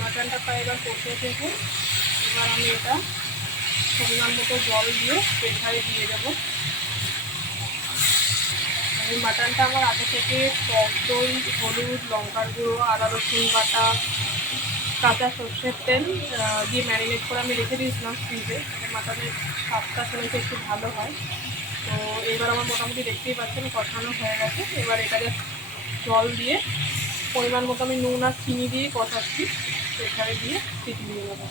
মাটনটা প্রায় এবার কষে থেকে এবার আমি এটা পরিমাণ মতো জল দিয়ে প্রেসারে দিয়ে দেবো। এই মাটনটা আমার আগে থেকে টক দই, হলুদ, লঙ্কার গুঁড়ো, আদা রসুন বাটা, কাঁচা সর্ষের তেল দিয়ে ম্যারিনেট করে আমি রেখে দিয়েছিলাম ফ্রিজে। মাটনের স্বাদটা শুনেছি একটু ভালো হয়। তো এবার আমার মোটামুটি দেখতেই পাচ্ছেন কষানো হয়ে গেছে। এবার এটা জাস্ট জল দিয়ে পরিমাণ মতো আমি নুন আর চিনি দিয়ে কষাচ্ছি, প্রেসারে দিয়ে সিটি দিয়ে দেবো।